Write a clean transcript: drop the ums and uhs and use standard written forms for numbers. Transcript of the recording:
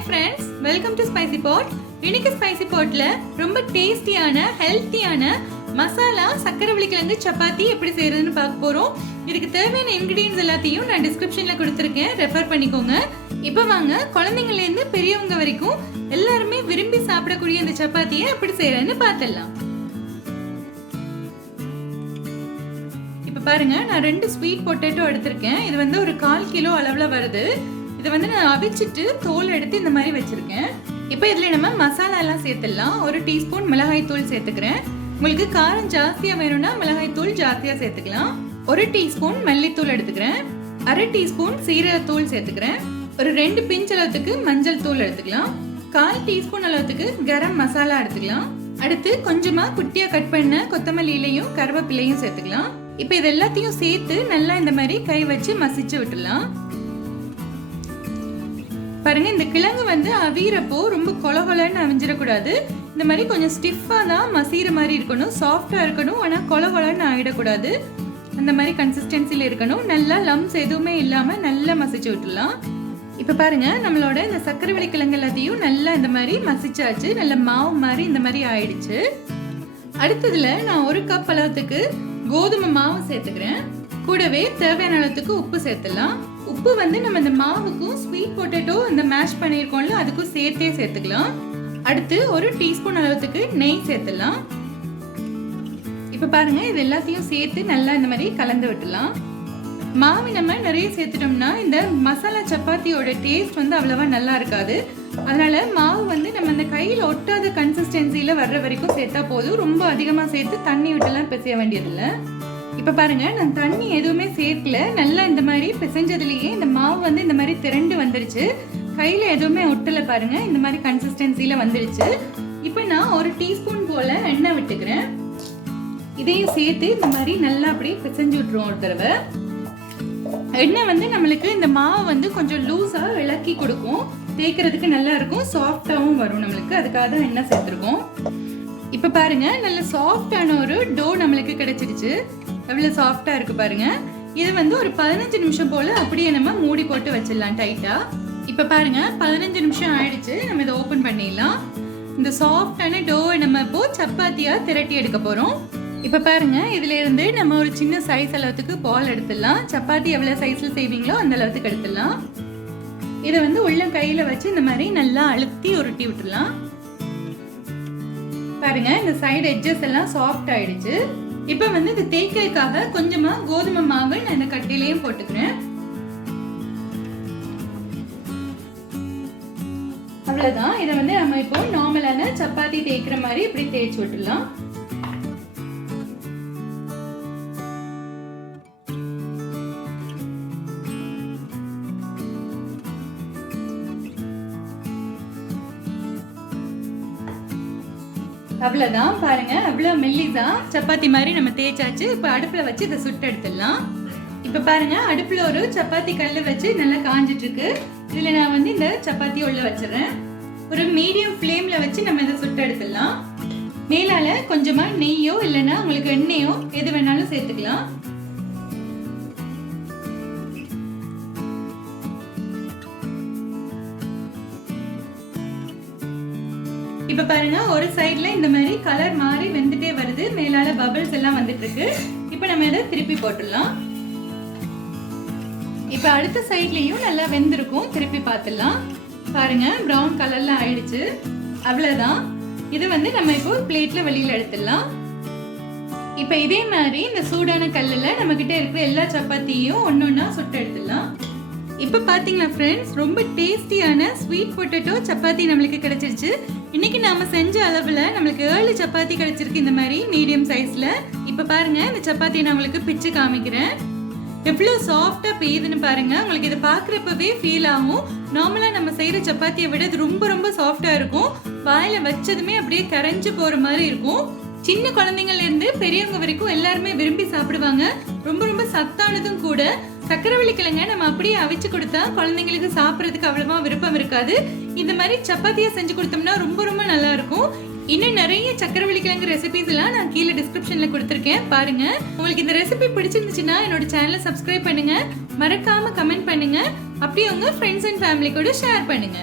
Hi friends, welcome to Spicy Pot. இன்னைக்கு Spicy பாட்ல ரொம்ப டேஸ்டியான ஹெல்த்தியான மசாலா சக்கரவள்ளி கிழங்கு சப்பாத்தி எப்படி செய்யறதுன்னு பார்க்க போறோம். இதுக்கு தேவையான இன்கிரீடியன்ஸ் எல்லாத்தையும் நான் டிஸ்கிரிப்ஷன்ல கொடுத்துருக்கேன், ரெஃபர் பண்ணிக்கோங்க. இப்போ வாங்க குழந்தைங்கள்ல இருந்து பெரியவங்க வரைக்கும் எல்லாருமே விரும்பி சாப்பிடக்கூடிய இந்த சப்பாத்தியை எப்படி செய்யறதுன்னு பார்த்துடலாம். இப்போ பாருங்க, நான் 2 ஸ்வீட் பொட்டேட்டோ எடுத்திருக்கேன். இது வந்து ஒரு 1/4 கிலோ அளவுல வருது. இதை வந்து நான் அவிச்சிட்டு தோல் எடுத்து இந்த மாதிரி வச்சிருக்கேன். இப்போ இதில் நம்ம மசாலா எல்லாம் சேர்த்துடலாம். 1 டீஸ்பூன் மிளகாய் தூள் சேர்த்துக்கிறேன். உங்களுக்கு காரம் ஜாஸ்தியாக வேணும்னா மிளகாய் தூள் ஜாஸ்தியாக சேர்த்துக்கலாம். 1 டீஸ்பூன் மல்லித்தூள் எடுத்துக்கிறேன். 1/2 டீஸ்பூன் சீரகத்தூள் சேர்த்துக்கிறேன். ஒரு 2 பிஞ்ச் அளவுக்கு மஞ்சள் தூள் எடுத்துக்கலாம். 1/4 டீஸ்பூன் அளவுக்கு கரம் மசாலா எடுத்துக்கலாம். அடுத்து கொஞ்சமா குட்டியா கட் பண்ண கொத்தமல்லி இலையும் கருவேப்பிலையும் சேர்த்துக்கலாம். இப்போ இது எல்லாத்தையும் சேர்த்து நல்லா இந்த மாதிரி கை வச்சு மசிச்சு விட்டுடலாம். பாருங்க, இந்த கிழங்கு வந்து அவியறப்போ ரொம்ப கொலகொலன்னு அவிஞ்சிடக்கூடாது. இந்த மாதிரி கொஞ்சம் ஸ்டிஃபாக தான் மசிகிற மாதிரி இருக்கணும், சாஃப்டாக இருக்கணும். ஆனால் கொலகொலன்னு ஆகிடக்கூடாது. அந்த மாதிரி கன்சிஸ்டன்சியில் இருக்கணும். நல்லா லம்ஸ் எதுவுமே இல்லாமல் நல்லா மசிச்சு விட்டுடலாம். இப்போ பாருங்க, நம்மளோட இந்த சக்கரவள்ளி கிழங்கு எல்லாத்தையும் நல்லா இந்த மாதிரி மசிச்சாச்சு. நல்ல மாவு மாதிரி இந்த மாதிரி ஆயிடுச்சு. அடுத்ததுல நான் 1 கப் அளவுக்கு கோதுமை மாவு சேர்த்துக்கிறேன். கூடவே தேவையான அளவுக்கு உப்பு சேர்த்துலாம். உப்பு வந்து நம்ம இந்த மாவுக்கும் ஸ்வீட் பொட்டேட்டோ இந்த மேஷ் பண்ணியிருக்கோம்ல அதுக்கும் சேர்த்தே சேர்த்துக்கலாம். அடுத்து 1 டீஸ்பூன் அளவுக்கு நெய் சேர்த்துலாம். இப்போ பாருங்க, இது எல்லாத்தையும் சேர்த்து நல்லா இந்த மாதிரி கலந்து விட்டுலாம். மாவு நம்ம நிறைய சேர்த்துட்டோம்னா இந்த மசாலா சப்பாத்தியோட டேஸ்ட் வந்து அவ்வளவா நல்லா இருக்காது. அதனால மாவு வந்து நம்ம இந்த கையில் ஒட்டாத கன்சிஸ்டன்சியில வர்ற வரைக்கும் சேர்த்தா போதும். ரொம்ப அதிகமாக சேர்த்து தண்ணி விட்டுலாம் பிசைய வேண்டியதில்லை. இப்போ பாருங்க, நான் தண்ணி எதுவுமே சேர்க்கல. நல்லா இந்த மாதிரி பிசைஞ்சதுலேயே இந்த மாவு வந்து இந்த மாதிரி திரண்டு வந்துடுச்சு. கையில் எதுவுமே ஒட்டலை. பாருங்க, இந்த மாதிரி கன்சிஸ்டன்சியில் வந்துடுச்சு. இப்போ நான் 1 டீஸ்பூன் போல் எண்ணெய் விட்டுக்கிறேன். இதையும் சேர்த்து இந்த மாதிரி நல்லா அப்படியே பிசைஞ்சு விட்டுருவோம் ஒரு தடவை. எண்ணெய் வந்து நம்மளுக்கு இந்த மாவு வந்து கொஞ்சம் லூஸாக விளக்கி கொடுக்கும். தேய்க்கிறதுக்கு நல்லா இருக்கும், சாஃப்டாகவும் வரும் நம்மளுக்கு. அதுக்காக தான் எண்ணெய் சேர்த்துருக்கோம். இப்போ பாருங்க, நல்ல சாஃப்டான ஒரு டோ நம்மளுக்கு கிடைச்சிடுச்சு. எவ்வளோ சாஃப்டாக இருக்கு பாருங்க. இது வந்து ஒரு 15 நிமிஷம் போல் அப்படியே நம்ம மூடி போட்டு வச்சிடலாம் டைட்டா. இப்போ பாருங்க, 15 நிமிஷம் ஆயிடுச்சு. நம்ம இதை ஓப்பன் பண்ணிடலாம். இந்த சாஃப்டான டோவை நம்ம இப்போ சப்பாத்தியாக திரட்டி எடுக்க போகிறோம். இப்போ பாருங்க, இதுல இருந்து நம்ம ஒரு சின்ன சைஸ் அளவுக்கு பால் எடுத்துடலாம். சப்பாத்தி எவ்வளோ சைஸில் செய்வீங்களோ அந்த அளவுக்கு எடுத்துடலாம். இதை வந்து உள்ள கையில் வச்சு இந்த மாதிரி நல்லா அழுத்தி உருட்டி விட்டுடலாம். பாருங்க, இந்த சைடு எட்ஜஸ் எல்லாம் சாஃப்ட் ஆயிடுச்சு. இப்போ வந்து இது தேய்க்கிறதுக்காக கொஞ்சமா கோதுமை மாவு நான் இந்த கட்டிலையும் போட்டுக்கிறேன். அவ்வளவுதான். இதை வந்து நம்ம இப்போ நார்மலான சப்பாத்தி தேய்க்கிற மாதிரி இப்படி தேய்ச்சி விட்டுடலாம். அவ்வளவுதான். பாருங்க, அவ்வளோ மெல்லிசா சப்பாத்தி மாதிரி நம்ம தேய்ச்சாச்சு. இப்போ அடுப்புல வச்சு இதை சுட்டு எடுத்துடலாம். இப்போ பாருங்க, அடுப்புல ஒரு சப்பாத்தி கல்லு வச்சு நல்லா காஞ்சிட்டு இருக்கு. இதுல நான் வந்து இந்த சப்பாத்தி உள்ள வச்சிடறேன். ஒரு மீடியம் ஃப்ளேம்ல வச்சு நம்ம இதை சுட்டு எடுத்துடலாம். மேலால கொஞ்சமா நெய்யோ இல்லைன்னா உங்களுக்கு எண்ணெயோ எது வேணாலும் சேர்த்துக்கலாம். இப்ப பாருங்க, ஒரு சைடுல இந்த மாதிரி கலர் மாறி வெந்துட்டே வருது. மேலால பபிள்ஸ் எல்லாம் வந்துட்டு இருக்கு. இப்ப நம்ம இதை திருப்பி போட்டுடலாம். இப்ப அடுத்த சைட்லயும் நல்லா வெந்திருக்கும். திருப்பி பார்த்துடலாம். பாருங்க, பிரவுன் கலர்ல ஆயிடுச்சு. அவ்வளவுதான். இது வந்து நம்ம இப்போ பிளேட்ல வெளியில எடுத்துடலாம். இப்ப இதே மாதிரி இந்த சூடான கல்லுல நம்ம கிட்ட இருக்கிற எல்லா சப்பாத்தியும் ஒன்னொன்னா சுட்டு எடுத்துடலாம். இப்ப பாத்தீங்களா ஃப்ரெண்ட்ஸ், ரொம்ப டேஸ்டியான ஸ்வீட் பொட்டேட்டோ சப்பாத்தி நம்மளுக்கு கிடைச்சிருச்சு. இன்னைக்கு நாம செஞ்ச அளவுல நம்மளுக்கு 7 சப்பாத்தி கிடைச்சிருக்கு, இந்த மாதிரி மீடியம் சைஸ்ல. இப்ப பாருங்க, இந்த சப்பாத்தி நான் உங்களுக்கு பிச்சு காமிக்கிறேன். எவ்வளவு சாஃப்டா பெய்யுதுன்னு பாருங்க. உங்களுக்கு இதை பாக்குறப்பவே ஃபீல் ஆகும். நார்மலா நம்ம செய்யற சப்பாத்தியை விட இது ரொம்ப ரொம்ப சாஃப்டா இருக்கும். வாயில வச்சதுமே அப்படியே கரைஞ்சு போற மாதிரி இருக்கும். சின்ன குழந்தைங்கள்ல இருந்து பெரியவங்க வரைக்கும் எல்லாருமே விரும்பி சாப்பிடுவாங்க. ரொம்ப ரொம்ப சத்தானதும் கூட. சக்கரவள்ளி கிழங்க நம்ம அப்படியே அவிச்சு கொடுத்தா குழந்தைங்களுக்கு சாப்பிட்றதுக்கு அவ்வளவா விருப்பம் இருக்காது. இந்த மாதிரி சப்பாத்தியா செஞ்சு கொடுத்தோம்னா ரொம்ப ரொம்ப நல்லா இருக்கும். இன்னும் நிறைய சக்கரவள்ளி கிழங்கு ரெசிபிஸ் எல்லாம் நான் கீழே டிஸ்கிரிப்ஷன்ல கொடுத்துருக்கேன், பாருங்க. உங்களுக்கு இந்த ரெசிபி பிடிச்சிருந்துச்சுன்னா என்னோட சேனலை சப்ஸ்கிரைப் பண்ணுங்க, மறக்காம கமெண்ட் பண்ணுங்க, அப்படியே உங்க ஃப்ரெண்ட்ஸ் அண்ட் ஃபேமிலி கூட ஷேர் பண்ணுங்க.